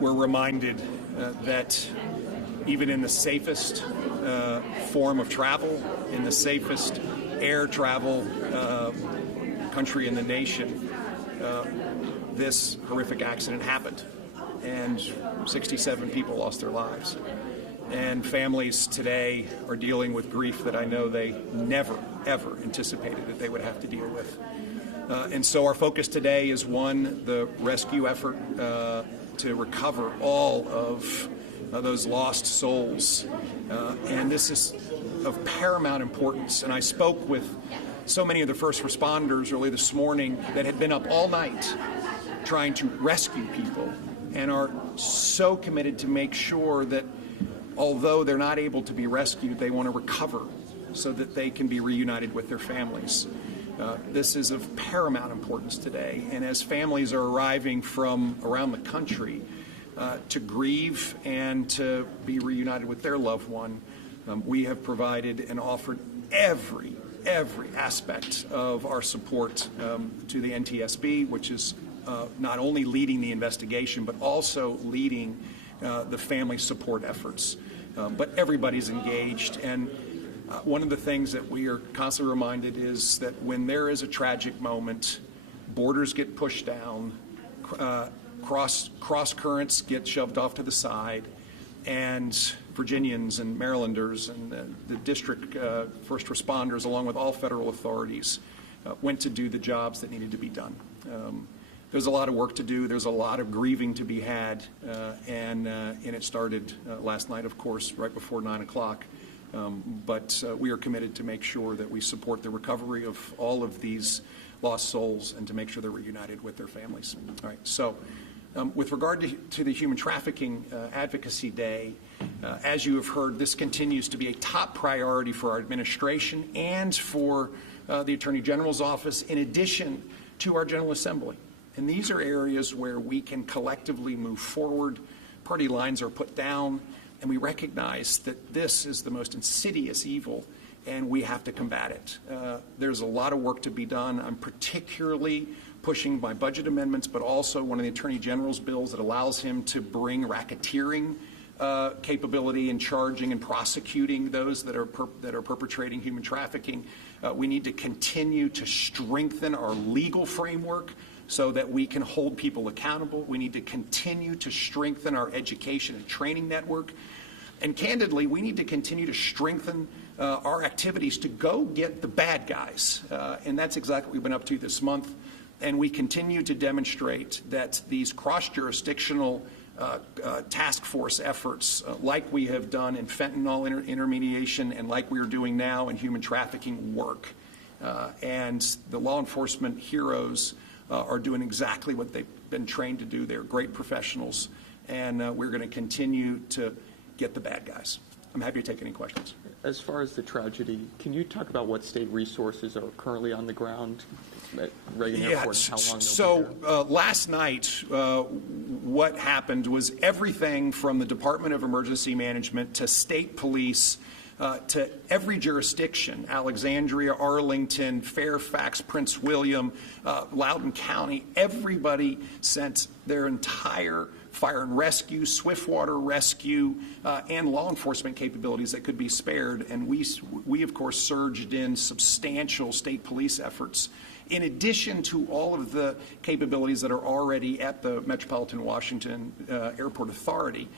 we're reminded that even in the safest form of travel, in the safest air travel country in the nation, this horrific accident happened, and 67 people lost their lives. And families today are dealing with grief that I know they never, ever anticipated that they would have to deal with. And so our focus today is, one, the rescue effort to recover all of those lost souls. And this is of paramount importance. And I spoke with so many of the first responders early this morning that had been up all night trying to rescue people and are so committed to make sure that although they're not able to be rescued, they want to recover so that they can be reunited with their families. This is of paramount importance today, and as families are arriving from around the country to grieve and to be reunited with their loved one, we have provided and offered every aspect of our support to the NTSB, which is not only leading the investigation, but also leading the family support efforts. But everybody's engaged, and one of the things that we are constantly reminded is that when there is a tragic moment, borders get pushed down, cross currents get shoved off to the side, and Virginians and Marylanders and the district first responders, along with all federal authorities, went to do the jobs that needed to be done. There's a lot of work to do. There's a lot of grieving to be had, and it started last night, of course, right before 9 o'clock. But we are committed to make sure that we support the recovery of all of these lost souls and to make sure they're reunited with their families. All right. So, with regard to the Human Trafficking Advocacy Day, as you have heard, this continues to be a top priority for our administration and for the Attorney General's office, in addition to our General Assembly. And these are areas where we can collectively move forward. Party lines are put down, and we recognize that this is the most insidious evil, and we have to combat it. There's a lot of work to be done. I'm particularly pushing my budget amendments, but also one of the Attorney General's bills that allows him to bring racketeering capability in charging and prosecuting those that are perpetrating human trafficking. We need to continue to strengthen our legal framework so that we can hold people accountable. We need to continue to strengthen our education and training network. And candidly, we need to continue to strengthen our activities to go get the bad guys. And that's exactly what we've been up to this month. And we continue to demonstrate that these cross-jurisdictional task force efforts, like we have done in fentanyl intermediation and like we are doing now in human trafficking, work. And the law enforcement heroes are doing exactly what they've been trained to do. They're great professionals, and we're going to continue to get the bad guys. I'm happy to take any questions. As far as the tragedy, can you talk about what state resources are currently on the ground at Reagan Airport and how long they'll be there? Last night, what happened was everything from the Department of Emergency Management to state police to every jurisdiction, Alexandria, Arlington, Fairfax, Prince William, Loudoun County, everybody sent their entire fire and rescue, swiftwater rescue, and law enforcement capabilities that could be spared. And we of course, surged in substantial state police efforts, in addition to all of the capabilities that are already at the Metropolitan Washington Airport Authority.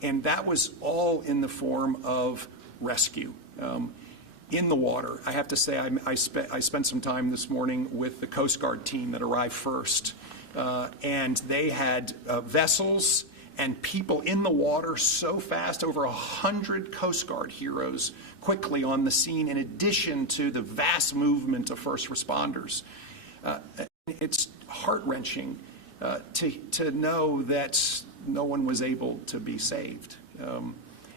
And that was all in the form of rescue. In the water, I have to say I spent some time this morning with the Coast Guard team that arrived first. And they had vessels and people in the water so fast, over 100 Coast Guard heroes quickly on the scene, in addition to the vast movement of first responders. It's heart-wrenching to know that no one was able to be saved.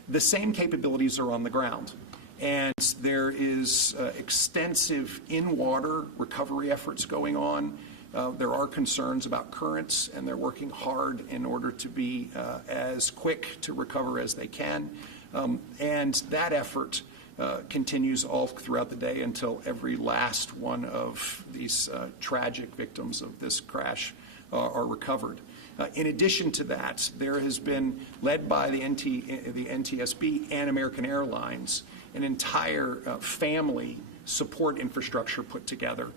The same capabilities are on the ground, and there is extensive in-water recovery efforts going on. There are concerns about currents, and they're working hard in order to be as quick to recover as they can. And that effort continues all throughout the day until every last one of these tragic victims of this crash are recovered. In addition to that, there has been, led by the NTSB and American Airlines, an entire family support infrastructure put together.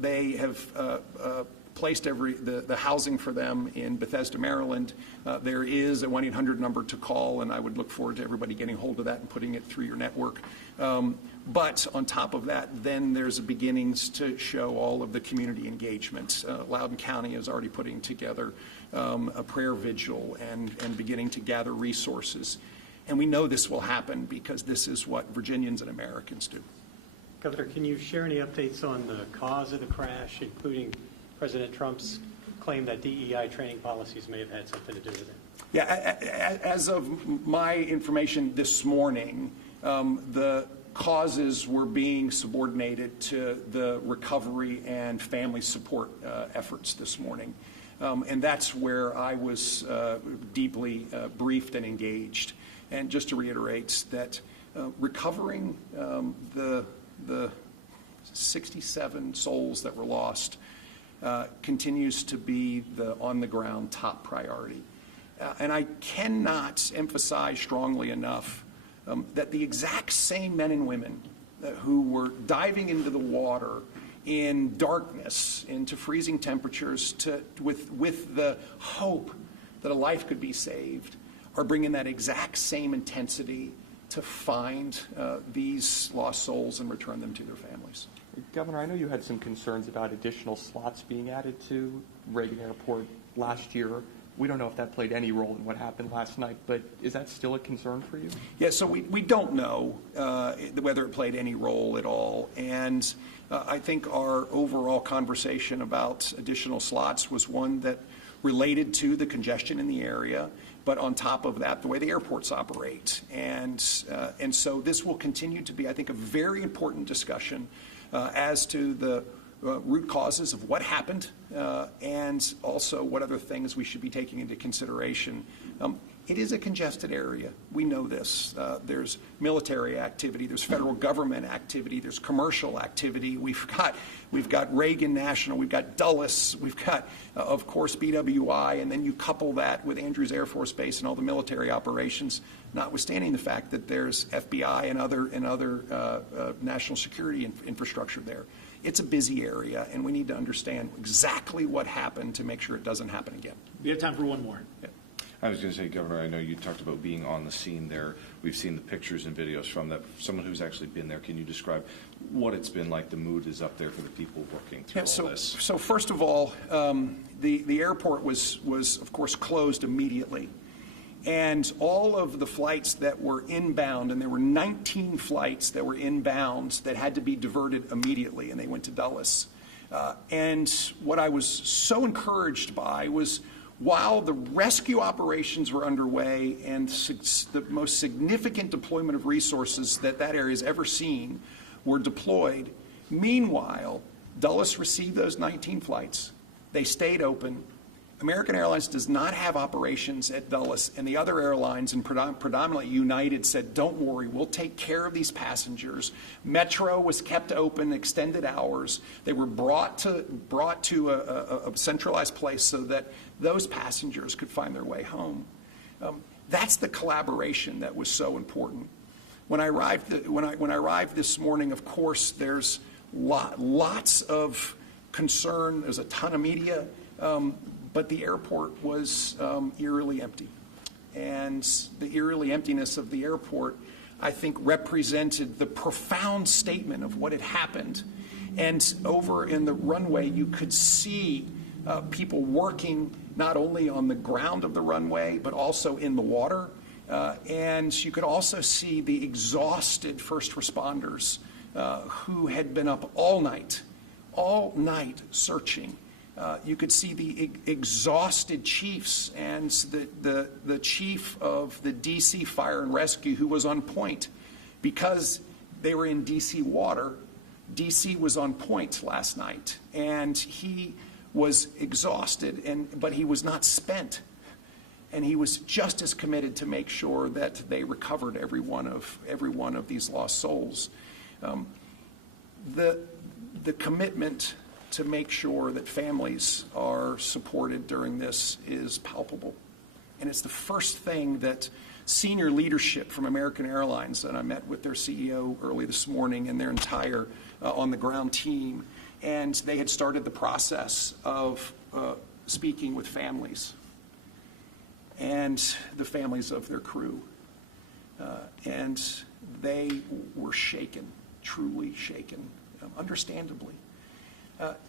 They have placed the housing for them in Bethesda, Maryland. There is a 1-800 number to call, and I would look forward to everybody getting hold of that and putting it through your network. But on top of that, then there's beginnings to show all of the community engagement. Loudoun County is already putting together a prayer vigil and beginning to gather resources. And we know this will happen because this is what Virginians and Americans do. Governor, can you share any updates on the cause of the crash, including President Trump's claim that DEI training policies may have had something to do with it? Yeah, as of my information this morning, the causes were being subordinated to the recovery and family support efforts this morning. And that's where I was deeply briefed and engaged. And just to reiterate that recovering the 67 souls that were lost continues to be the on-the-ground top priority. And I cannot emphasize strongly enough that the exact same men and women who were diving into the water in darkness, into freezing temperatures, with the hope that a life could be saved, are bringing that exact same intensity to find these lost souls and return them to their families. Governor, I know you had some concerns about additional slots being added to Reagan Airport last year. We don't know if that played any role in what happened last night, but is that still a concern for you? Yeah, so we don't know whether it played any role at all. And I think our overall conversation about additional slots was one that related to the congestion in the area, but on top of that, the way the airports operate. And so this will continue to be, I think, a very important discussion as to the root causes of what happened and also what other things we should be taking into consideration. It is a congested area. We know this. There's military activity, there's federal government activity, there's commercial activity. We've got Reagan National, we've got Dulles, we've got, of course, BWI, and then you couple that with Andrews Air Force Base and all the military operations, notwithstanding the fact that there's FBI and other national security infrastructure there. It's a busy area, and we need to understand exactly what happened to make sure it doesn't happen again. We have time for one more. Yeah. I was going to say, Governor, I know you talked about being on the scene there. We've seen the pictures and videos from that. Someone who's actually been there, can you describe what it's been like? The mood is up there for the people working through all this. So first of all, the airport was of course closed immediately. And all of the flights that were inbound, and there were 19 flights that were inbound that had to be diverted immediately, and they went to Dulles. And what I was so encouraged by was while the rescue operations were underway and the most significant deployment of resources that area has ever seen were deployed, meanwhile, Dulles received those 19 flights. They stayed open. American Airlines does not have operations at Dulles, and the other airlines, and predominantly United, said, don't worry, we'll take care of these passengers. Metro was kept open extended hours. They were brought to a centralized place so that those passengers could find their way home. That's the collaboration that was so important. When I arrived this morning, of course, there's lots of concern. There's a ton of media. But the airport was eerily empty. And the eerily emptiness of the airport, I think, represented the profound statement of what had happened. And over in the runway, you could see people working not only on the ground of the runway, but also in the water. And you could also see the exhausted first responders who had been up all night searching. You could see the exhausted chiefs and the chief of the D.C. Fire and Rescue, who was on point. Because they were in D.C. water, D.C. was on point last night. And he was exhausted, but he was not spent. And he was just as committed to make sure that they recovered every one of these lost souls. The commitment to make sure that families are supported during this is palpable. And it's the first thing that senior leadership from American Airlines, and I met with their CEO early this morning and their entire on-the-ground team, and they had started the process of speaking with families and the families of their crew. And they were shaken, truly shaken, understandably.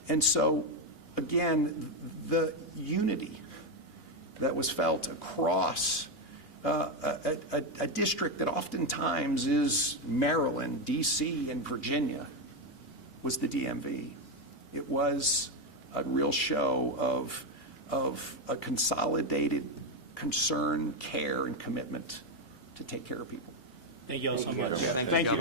And so, again, the unity that was felt across a district that oftentimes is Maryland, D.C., and Virginia was the DMV. It was a real show of a consolidated concern, care, and commitment to take care of people. Thank you all so much. Thank you.